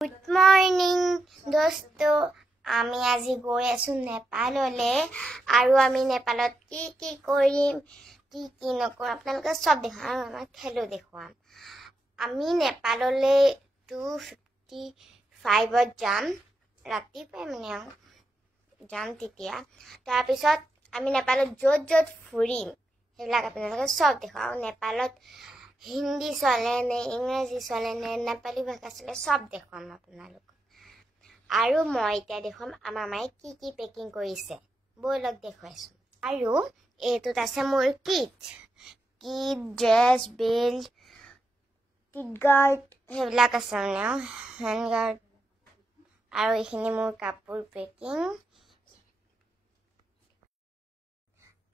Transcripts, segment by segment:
Good morning, dosto. আমি আজি গৈ আছো নেপাললে আৰু আমি নেপালত কি কৰিম কি নকৰিম আপোনালোকে সব দেখাম আৰু আমাৰ খেলো দেখুৱাম আমি নেপাললে 2:55 ত যাম ৰাতিপুৱা মানে যাম তেতিয়া তাৰ পিছত আমি নেপালত য'ত ফুৰিম সেইবিলাক আপোনালোকে সব দেখাম নেপালত হিন্দী চলে নে ইংৰাজী চলে নে নেপালী ভাষা চলে সব দেখুৱাম আপোনালোক আৰু মই এতিয়া দেখুৱাম আমাৰ মায়ে কি পেকিং কৰিছে বলক দেখুৱাইছো আৰু এইটোত আছে মোৰ কিট ড্ৰেছ বেল্ট টিট গাৰ্ড সেইবিলাক আছে মানে হেণ্ড গাৰ্ড আৰু এইখিনি মোৰ কাপোৰ পেকিং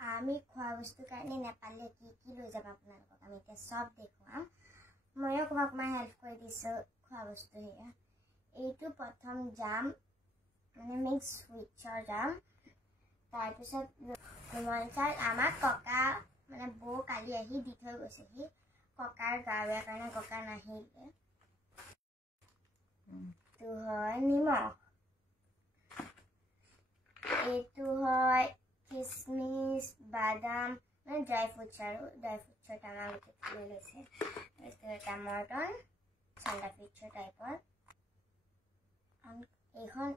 আমি খোৱা বস্তু কাৰণে নেপালে কি লৈ যাম আপোনালোকক আমি এতিয়া সব দেখুৱাম ময়ো অকণমান হেল্প কৰি দিছোঁ খোৱা বস্তু সেয়া এইটো প্ৰথম যাম মানে মিক্স সুইটছৰ যাম তাৰপিছত কোমল চাল আমাৰ ককা মানে বৌ কালি আহি দি থৈ গৈছেহি ককাৰ গা বেয়া কাৰণে ককা নাহিলে এইটো হয় নিমখ এইটো হয় কিচমিচ বাদাম মানে ড্ৰাই ফ্ৰুটছ আমাৰ গোটেই লৈ লৈছে এটা মৰ্টন চান্দা ফ্ৰুটছৰ টাইপৰ এখন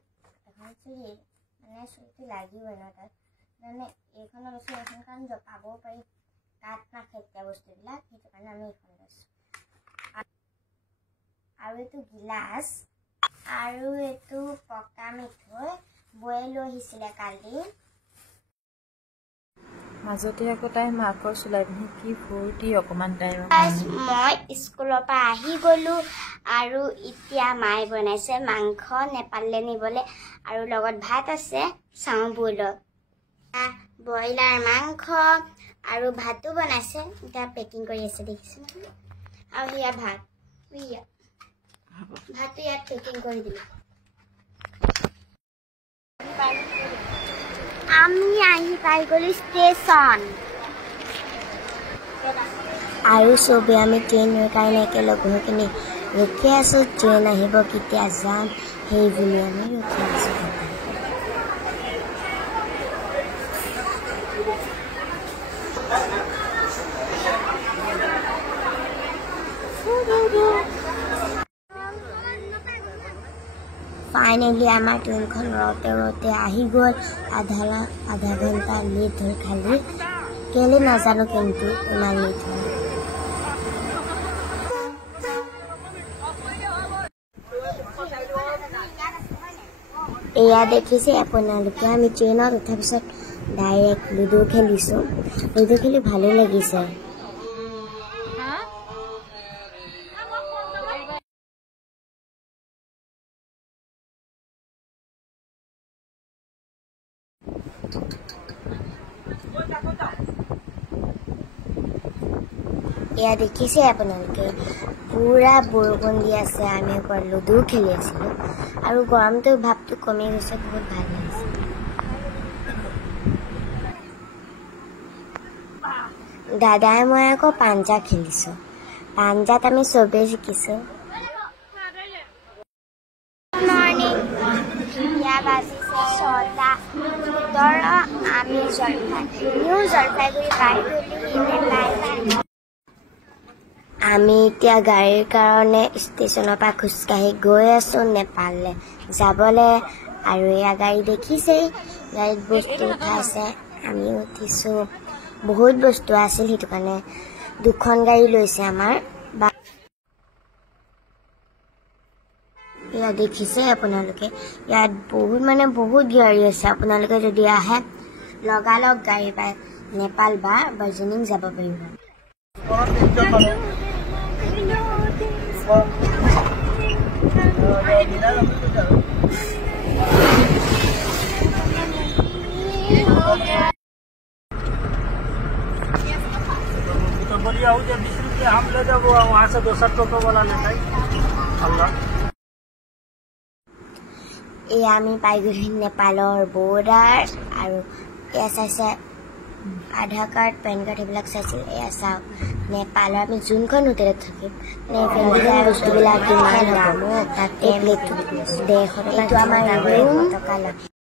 চুৰি মানে চুৰিটো লাগিবই ন তাত মানে এইখনৰ লৈছোঁ এখন কাৰণ জপাবও পাৰি কাঠ নাখাইতিয়া বস্তুবিলাক সেইটো কাৰণে আমি এইখন লৈছোঁ আৰু এইটো গিলাচ আৰু এইটো পকা মিঠৈ বয়ে লৈ আহিছিলে কালি মাজতে আকৌ তাই মাকৰ চুলাই পিন্ধি কি ফূৰ্তি অকণমান টাইম মই স্কুলৰ পৰা আহি গ'লোঁ আৰু এতিয়া মায়ে বনাইছে মাংস নেপাললৈ নিবলৈ আৰু লগত ভাত আছে চাওঁ ব'লক ব্ৰইলাৰ মাংস আৰু ভাতো বনাইছে এতিয়া পেকিং কৰি আছে দেখিছে নহয় আৰু সেয়া ভাতটো ইয়াত পেকিং কৰি দিলোঁ আমি আহি পাই গ'লো ষ্টেচন আৰু চবে আমি ট্ৰেইনৰ কাৰণে একেলগ হৈ কিনে ৰখি আছোঁ ট্ৰেইন আহিব কেতিয়া যাম সেই বুলি আমি ৰখি আছোঁ ফাইনেলি আমাৰ ট্ৰেইনখন ৰওঁতে আহি গ'ল আধা ঘণ্টা লেট হ'ল খালি কেলৈ নাজানো কিন্তু ইমান লেট হ'ল এয়া দেখিছে আপোনালোকে আমি ট্ৰেইনত উঠাৰ পিছত ডাইৰেক্ট লুডু খেলিছোঁ লুডু খেলি ভালেই লাগিছে এয়া দেখিছে আপোনালোকে পুৰা বৰষুণ দি আছে আমি ওপৰত লুডু খেলি আছিলোঁ আৰু গৰমটো ভাৱটো কমি গৈছে বহুত ভাল লাগিছে দাদাই মই আকৌ পাঞ্জা খেলিছোঁ পাঞ্জাত আমি চবেই শিকিছোঁ আমি নিউ জলপাইগুৰি পাই গ'লোঁ আমি এতিয়া গাড়ীৰ কাৰণে ষ্টেচনৰ পৰা খোজকাঢ়ি গৈ আছোঁ নেপাললৈ যাবলৈ আৰু এয়া গাড়ী দেখিছেই গাড়ীত বস্তু উঠাইছে আমি উঠিছোঁ বহুত বস্তু আছিল সেইটো কাৰণে দুখন গাড়ী লৈছে আমাৰ এয়া দেখিছে আপোনালোকে ইয়াত বহুত গাড়ী আছে আপোনালোকে যদি আহে লগালগ গাড়ী পায় নেপাল বা দাৰ্জিলিং যাব পাৰিব बढ़िया हो जाए 20 रुपया हम ले जाओ वहाँ से दूसरा टोटो वाला लेता है এয়া আমি পাই গ'লো নেপালৰ বৰ্ডাৰ আৰু এয়া চাইছে আধাৰ কাৰ্ড পেন কাৰ্ড সেইবিলাক চাইছিল এয়া চাওক নেপালৰ আমি যোনখন হোটেলত থাকিম ফেমিলি বস্তুবিলাক কিমান দাম তাতে 150 টকা লয়